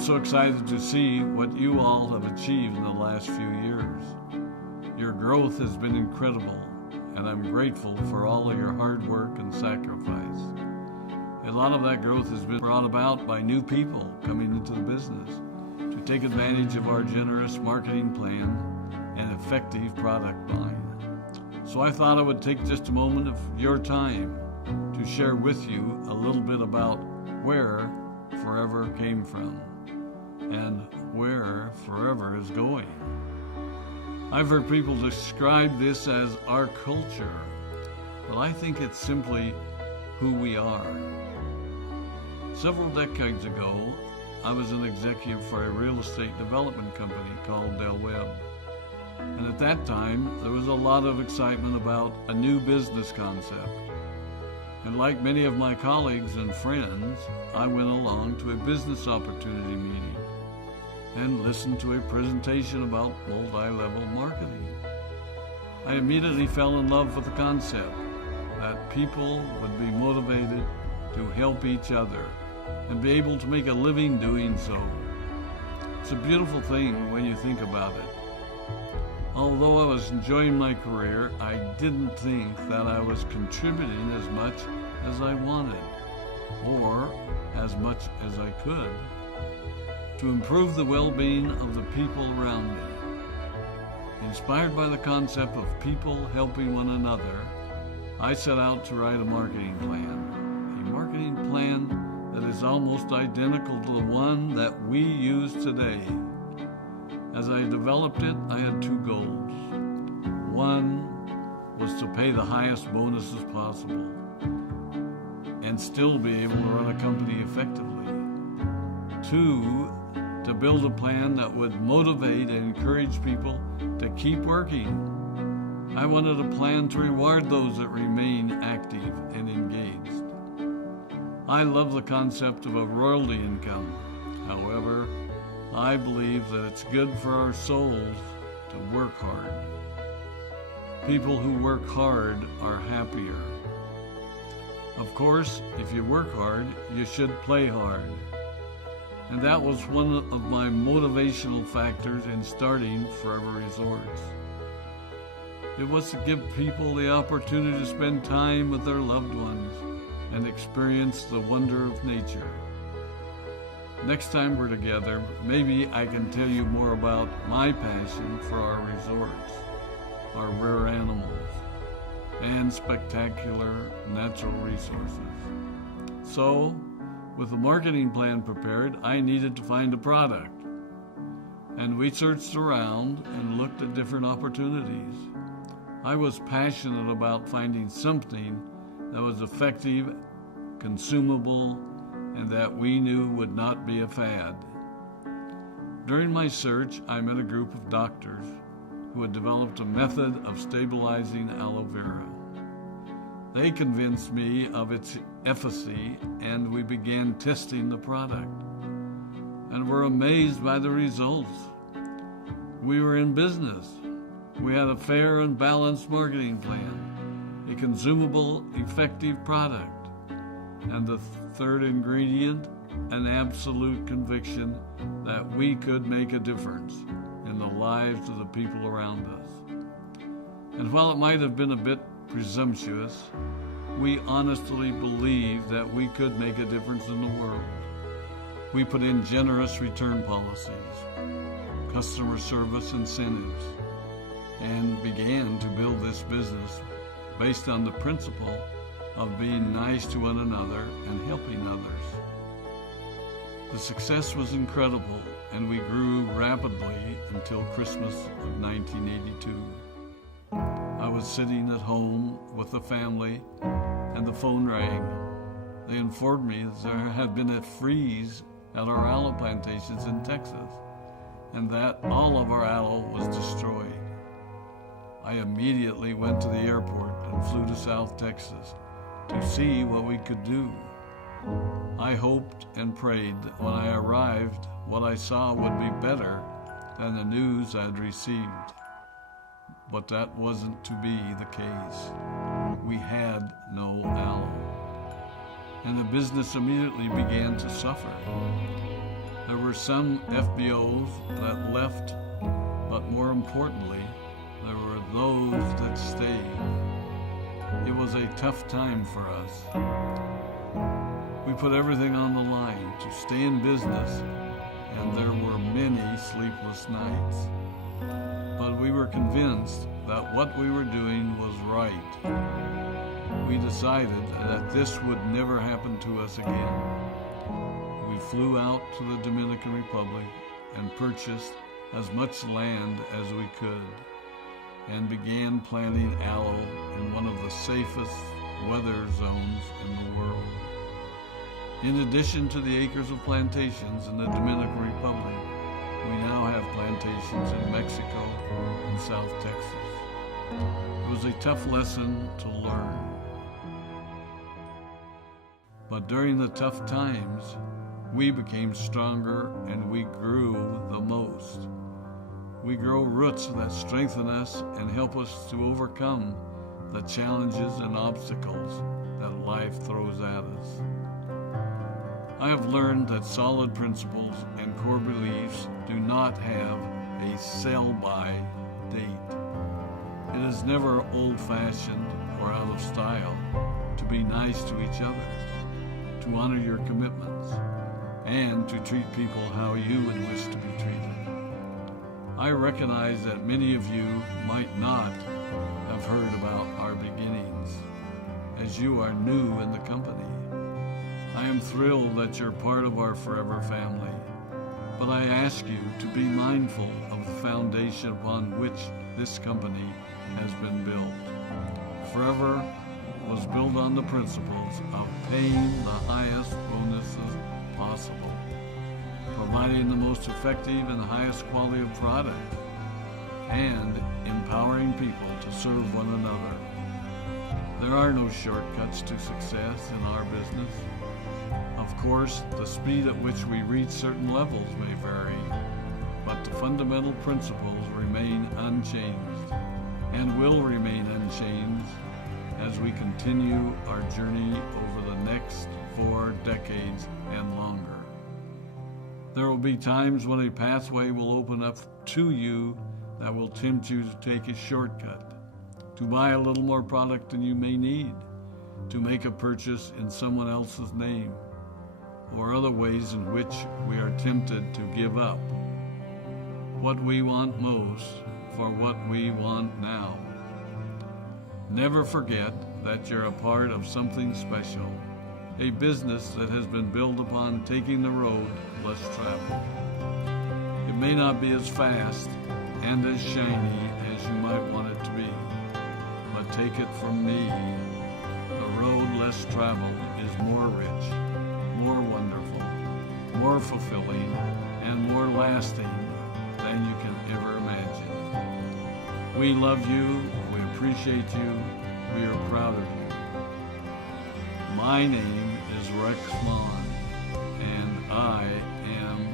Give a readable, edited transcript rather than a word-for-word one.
so excited to see what you all have achieved in the last few years. Your growth has been incredible, and I'm grateful for all of your hard work and sacrifice. A lot of that growth has been brought about by new people coming into the business to take advantage of our generous marketing plan and effective product line. So I thought I would take just a moment of your time to share with you a little bit about where Forever came from and where Forever is going. I've heard people describe this as our culture, but I think it's simply who we are. Several decades ago, I was an executive for a real estate development company called Del Webb. And at that time, there was a lot of excitement about a new business concept. And like many of my colleagues and friends, I went along to a business opportunity meeting and listened to a presentation about multi-level marketing. I immediately fell in love with the concept that people would be motivated to help each other and be able to make a living doing so. It's a beautiful thing when you think about it. Although I was enjoying my career, I didn't think that I was contributing as much as I wanted, or as much as I could, to improve the well-being of the people around me. Inspired by the concept of people helping one another, I set out to write a marketing plan that is almost identical to the one that we use today. As I developed it, I had two goals. One was to pay the highest bonuses possible and still be able to run a company effectively. Two, to build a plan that would motivate and encourage people to keep working. I wanted a plan to reward those that remain active and engaged. I love the concept of a royalty income. However, I believe that it's good for our souls to work hard. People who work hard are happier. Of course, if you work hard, you should play hard. And that was one of my motivational factors in starting Forever Resorts. It was to give people the opportunity to spend time with their loved ones and experience the wonder of nature. Next time we're together, maybe I can tell you more about my passion for our resorts, our rare animals, and spectacular natural resources. So, with the marketing plan prepared, I needed to find a product. And we searched around and looked at different opportunities. I was passionate about finding something that was effective, consumable, and that we knew would not be a fad. During my search, I met a group of doctors who had developed a method of stabilizing aloe vera. They convinced me of its efficacy, and we began testing the product, and were amazed by the results. We were in business. We had a fair and balanced marketing plan, a consumable, effective product, and the third ingredient, an absolute conviction that we could make a difference in the lives of the people around us. And while it might have been a bit presumptuous, we honestly believed that we could make a difference in the world. We put in generous return policies, customer service incentives, and began to build this business based on the principle of being nice to one another and helping others. The success was incredible, and we grew rapidly until Christmas of 1982. I was sitting at home with the family, and the phone rang. They informed me that there had been a freeze at our aloe plantations in Texas, and that all of our aloe was destroyed. I immediately went to the airport and flew to South Texas to see what we could do. I hoped and prayed that when I arrived, what I saw would be better than the news I'd received. But that wasn't to be the case. We had no aloe, and the business immediately began to suffer. There were some FBOs that left, but more importantly, there were those that stayed. It was a tough time for us. We put everything on the line to stay in business, and there were many sleepless nights. But we were convinced that what we were doing was right. We decided that this would never happen to us again. We flew out to the Dominican Republic and purchased as much land as we could and began planting aloe in one of the safest weather zones in the world. In addition to the acres of plantations in the Dominican Republic, we now have plantations in Mexico and South Texas. It was a tough lesson to learn. But during the tough times, we became stronger and we grew the most. We grow roots that strengthen us and help us to overcome the challenges and obstacles that life throws at us. I have learned that solid principles and core beliefs do not have a sell-by date. It is never old-fashioned or out of style to be nice to each other, to honor your commitments, and to treat people how you would wish to be treated. I recognize that many of you might not have heard about our beginnings, as you are new in the company. I am thrilled that you're part of our forever family, but I ask you to be mindful of the foundation upon which this company has been built. Forever was built on the principles of paying the highest bonuses possible, providing the most effective and highest quality of product, and empowering people to serve one another. There are no shortcuts to success in our business. Of course, the speed at which we reach certain levels may vary, but the fundamental principles remain unchanged and will remain unchanged as we continue our journey over the next 4 decades and longer. There will be times when a pathway will open up to you that will tempt you to take a shortcut, to buy a little more product than you may need, to make a purchase in someone else's name, or other ways in which we are tempted to give up what we want most for what we want now. Never forget that you're a part of something special, a business that has been built upon taking the road less traveled. It may not be as fast and as shiny as you might want it to be, but take it from me, the road less traveled is more rich, more wonderful, more fulfilling, and more lasting than you can ever imagine. We love you, we appreciate you, we are proud of you. My name is Rex Muaghan, and I am